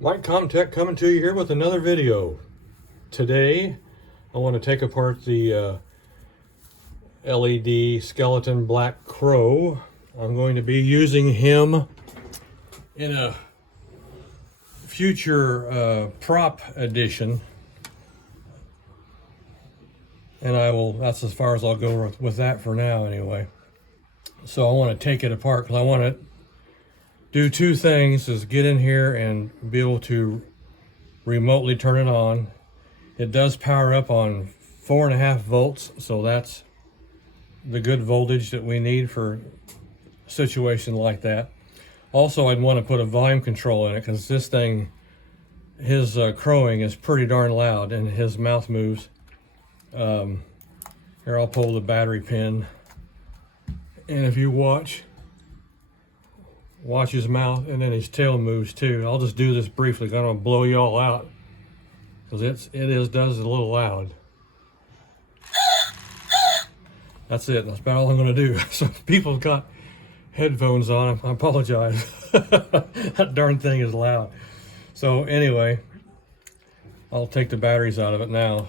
Mike Comtech coming to you here with another video. Today, I want to take apart the LED skeleton black crow. I'm going to be using him in a future prop edition. And that's as far as I'll go with that for now anyway. So I want to take it apart because I want to do two things: is get in here and be able to remotely turn it on. It does power up on 4.5 volts, so that's the good voltage that we need for a situation like that. Also, I'd want to put a volume control in it because this thing, his crowing is pretty darn loud and his mouth moves. Here, I'll pull the battery pin, and if you watch his mouth, and then his tail moves too. I'll just do this briefly. I'm gonna blow you all out because it does a little loud. That's it. That's about all I'm gonna do. So if people have got headphones on, I apologize. That darn thing is loud. So anyway, I'll take the batteries out of it now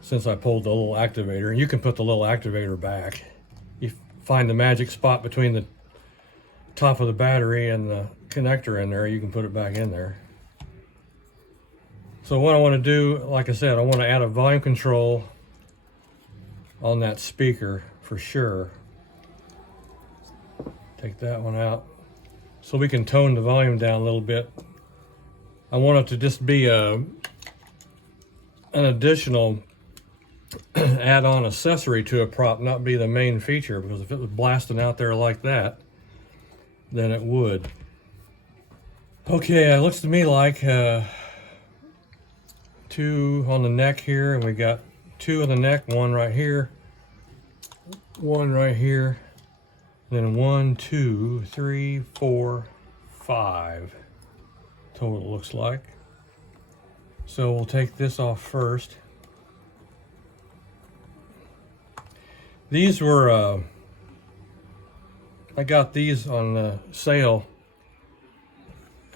since I pulled the little activator. And you can put the little activator back. You find the magic spot between the top of the battery and the connector in there, you can put it back in there. So what I want to do, like I said, I want to add a volume control on that speaker for sure. Take that one out so we can tone the volume down a little bit. I want it to just be an additional add-on accessory to a prop, not be the main feature, because if it was blasting out there like that, then it would. Okay, it looks to me like two on the neck here, and we got two on the neck, one right here, one right here, then 1, 2, 3, 4, 5 total looks like. So we'll take this off first. These were I got these on sale.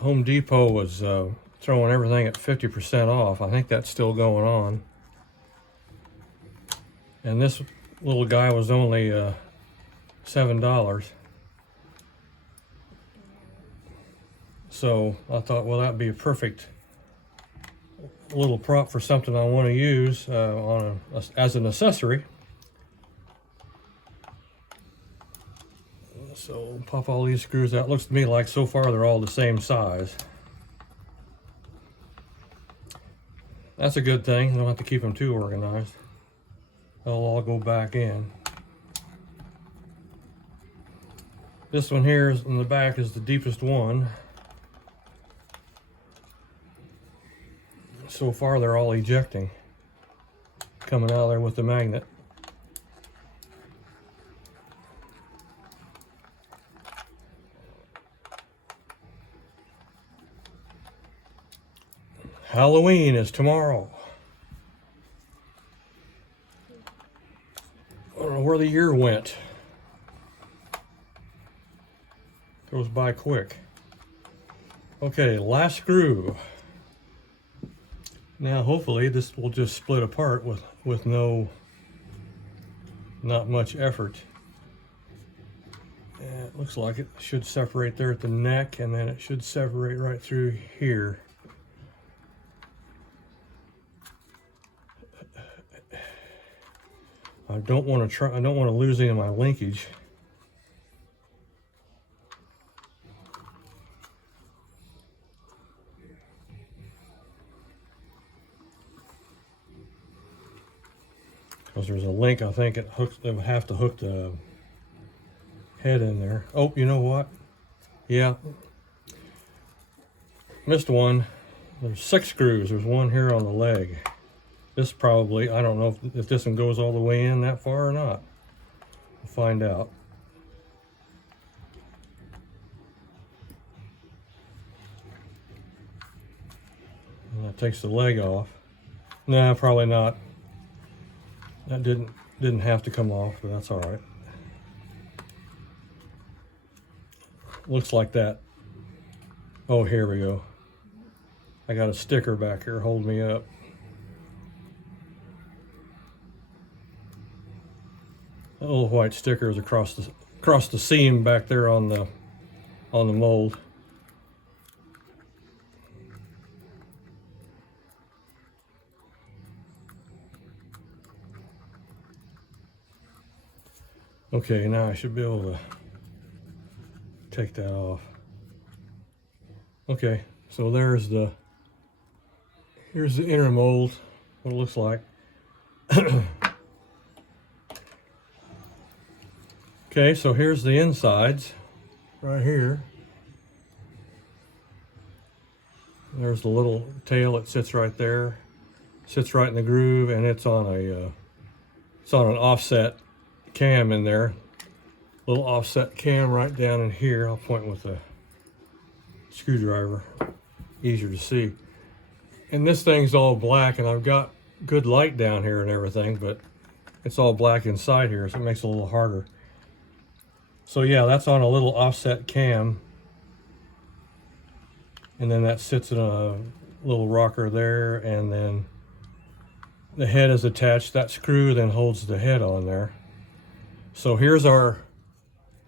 Home Depot was throwing everything at 50% off. I think that's still going on. And this little guy was only $7. So I thought, well, that'd be a perfect little prop for something I want to use as an accessory. So pop all these screws out. Looks to me like so far they're all the same size. That's a good thing. I don't have to keep them too organized. They'll all go back in. This one here in the back is the deepest one. So far they're all ejecting, coming out of there with the magnet. Halloween is tomorrow. I don't know where the year went. Goes by quick. Okay, last screw. Now hopefully this will just split apart with not much effort. And it looks like it should separate there at the neck, and then it should separate right through here. I don't want to lose any of my linkage. Because there's a link, I think it would have to hook the head in there. Oh, you know what? Yeah. Missed one. There's 6 screws. There's one here on the leg. This probably, I don't know if this one goes all the way in that far or not. We'll find out. And that takes the leg off. Nah, probably not. That didn't have to come off, but that's all right. Looks like that. Oh, here we go. I got a sticker back here holding me up. That little white sticker is across the seam back there on the mold. Okay, now I should be able to take that off. Okay, so here's the inner mold, what it looks like. Okay, so here's the insides right here. There's the little tail that sits right there, sits right in the groove, and it's on an offset cam in there. Little offset cam right down in here. I'll point with a screwdriver, easier to see. And this thing's all black, and I've got good light down here and everything, but it's all black inside here, so it makes it a little harder. So yeah, that's on a little offset cam, and then that sits in a little rocker there, and then the head is attached. That screw then holds the head on there. So here's our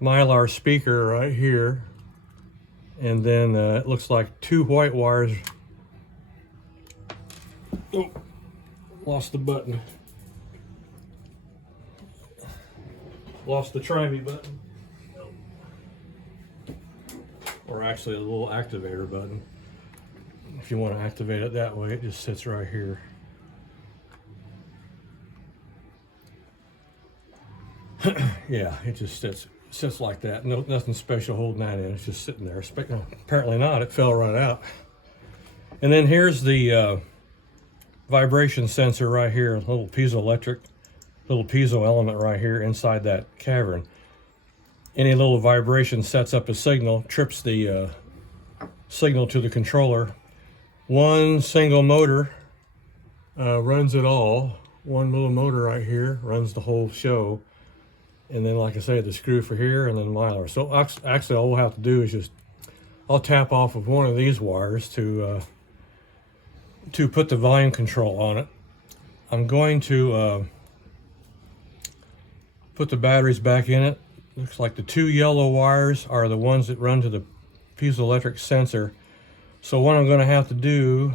Mylar speaker right here, and then it looks like two white wires. Oh, lost the button. Lost the try me button. Or actually a little activator button. If you want to activate it that way, it just sits right here. Yeah, it just sits like that. No, nothing special holding that in. It's just sitting there. Apparently not. It fell right out. And then here's the vibration sensor right here. A little piezo element right here inside that cavern. Any little vibration sets up a signal, trips the signal to the controller. One single motor runs it all. One little motor right here runs the whole show. And then, like I say, the screw for here, and then Mylar. So actually all we'll have to do is I'll tap off of one of these wires to put the volume control on it. I'm going to put the batteries back in it. Looks like the two yellow wires are the ones that run to the piezoelectric sensor. So what I'm going to have to do,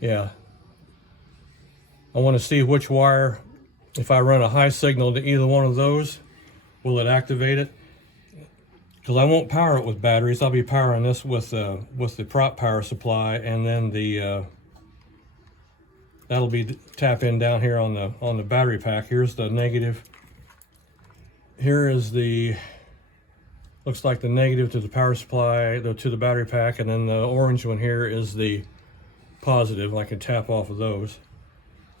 I want to see which wire, if I run a high signal to either one of those, will it activate it? Because I won't power it with batteries. I'll be powering this with the prop power supply, and then that'll be tap in down here on the battery pack. Here's the negative. Here is looks like the negative to the power supply, to the battery pack, and then the orange one here is the positive. I can tap off of those.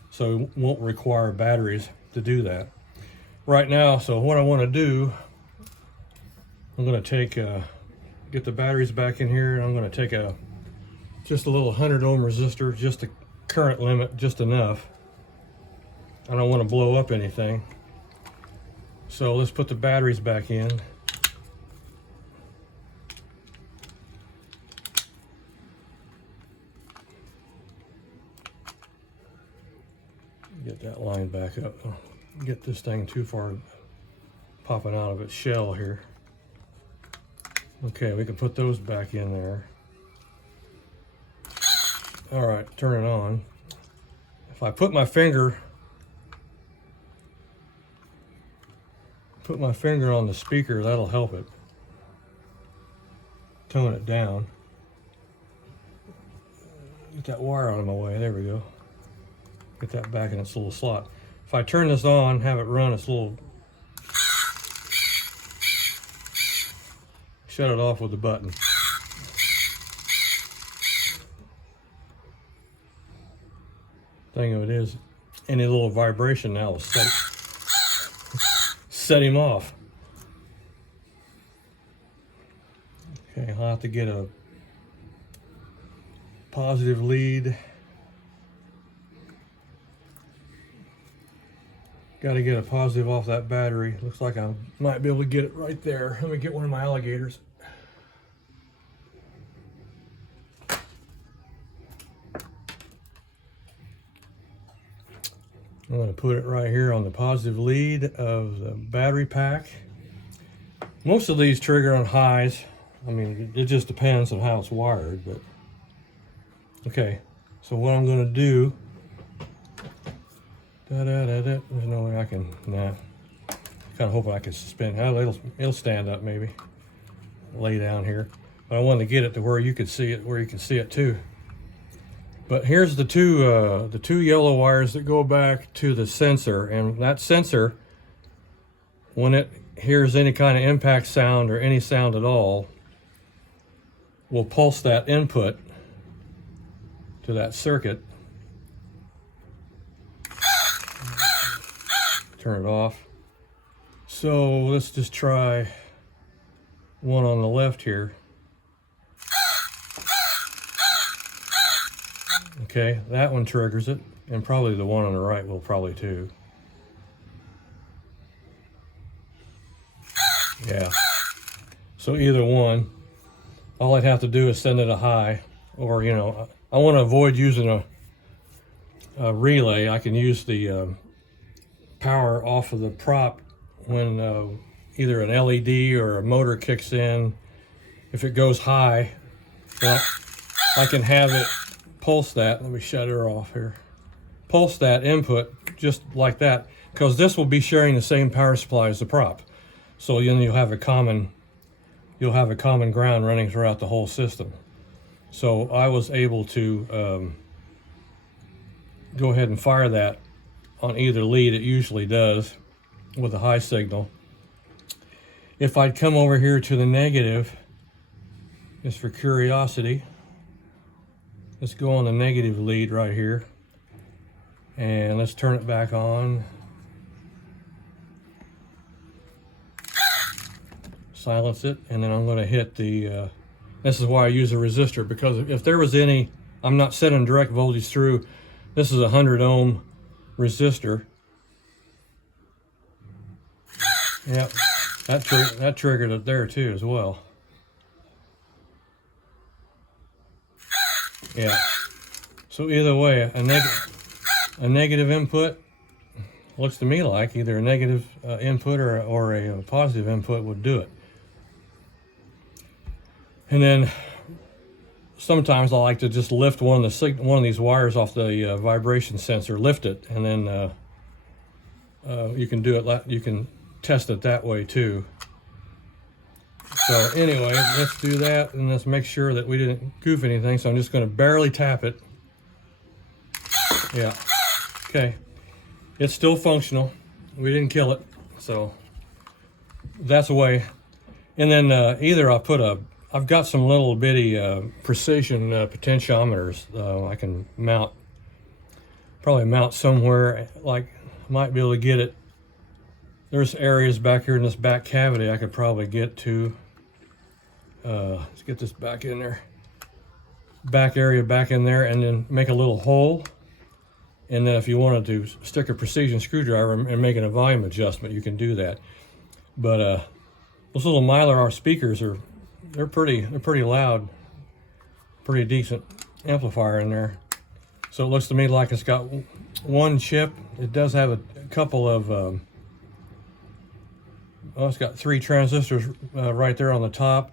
So it won't require batteries to do that. Right now, so what I want to do, I'm going to get the batteries back in here, and I'm going to take just a little 100 ohm resistor, just the current limit, just enough. I don't want to blow up anything. So let's put the batteries back in. Get that line back up. Get this thing too far popping out of its shell here. Okay, we can put those back in there. All right, turn it on. If I put my finger on the speaker, that'll help it tone it down. Get that wire out of my way. There we go. Get that back in its little slot. If I turn this on, have it run its little, shut it off with the button. Thing of it is, any little vibration now will set him off. Okay, I'll have to get a positive lead. Got to get a positive off that battery. Looks like I might be able to get it right there. Let me get one of my alligators. I'm going to put it right here on the positive lead of the battery pack. Most of these trigger on highs. I mean, it just depends on how it's wired, but okay. So what I'm going to do, there's no way I can, nah. Kind of hoping I can suspend. It'll stand up maybe. Lay down here, but I wanted to get it to where you could see it, where you can see it too. But here's the two yellow wires that go back to the sensor, and that sensor, when it hears any kind of impact sound or any sound at all, will pulse that input to that circuit. Turn it off. So let's just try one on the left here. Okay, that one triggers it, and probably the one on the right will probably too. Yeah. So either one, all I'd have to do is send it a high, or you know, I want to avoid using a relay. I can use the power off of the prop when either an LED or a motor kicks in. If it goes high, well, I can have it pulse that. Let me shut her off here. Pulse that input just like that, because this will be sharing the same power supply as the prop. So then you'll have a common ground running throughout the whole system. So I was able to go ahead and fire that on either lead. It usually does with a high signal. If I'd come over here to the negative, just for curiosity, let's go on the negative lead right here, and let's turn it back on. Silence it, and then I'm going to hit the, this is why I use a resistor, because if there was any, I'm not sending direct voltage through. This is a 100 ohm resistor. Yep, that triggered it there too as well. Yeah. So either way, a negative input looks to me like either a negative input or a positive input would do it. And then sometimes I like to just lift one of these wires off the vibration sensor, lift it, and then you can do it. You can test it that way too. So anyway, let's do that, and let's make sure that we didn't goof anything. So I'm just going to barely tap it. Yeah. Okay. It's still functional. We didn't kill it, so that's a way. And then either I've got some little bitty precision potentiometers I can probably mount somewhere. Like, might be able to get it. There's areas back here in this back cavity I could probably get to. Let's get this back in there. Back area back in there, and then make a little hole. And then if you wanted to stick a precision screwdriver and make a volume adjustment, you can do that. But those little Mylar speakers they're pretty loud, pretty decent amplifier in there. So it looks to me like it's got one chip. It does have a couple of it's got 3 transistors right there on the top.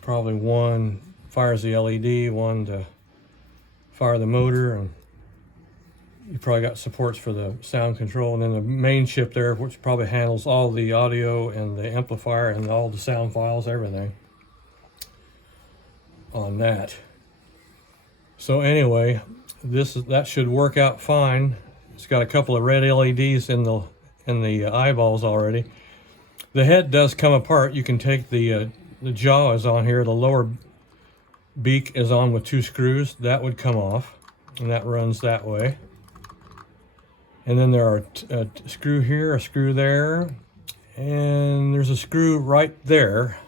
Probably one fires the LED, one to fire the motor, and you probably got supports for the sound control, and then the main chip there, which probably handles all the audio and the amplifier and all the sound files, everything on that. So anyway, that should work out fine. It's got a couple of red LEDs in the eyeballs already. The head does come apart. You can take the jaw is on here. The lower beak is on with 2 screws. That would come off, and that runs that way. And then there are a screw here, a screw there, and there's a screw right there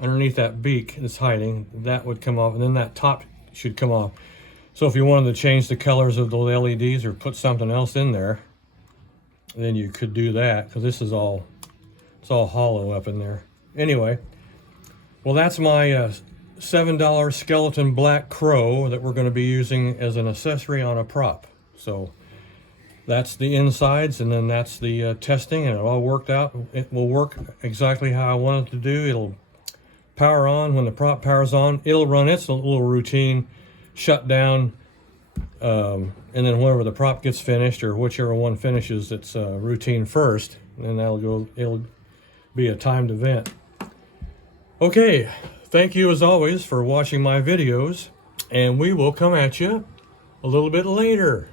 underneath that beak that's hiding. That would come off, and then that top should come off. So if you wanted to change the colors of the LEDs or put something else in there, then you could do that, because this is it's all hollow up in there. Anyway, well, that's my $7 skeleton black crow that we're going to be using as an accessory on a prop. So that's the insides, and then that's the testing, and it all worked out. It will work exactly how I want it to do. It'll power on. When the prop powers on, it'll run its little routine, shut down, and then whenever the prop gets finished, or whichever one finishes its routine first, then it'll be a timed event. Okay, thank you as always for watching my videos, and we will come at you a little bit later.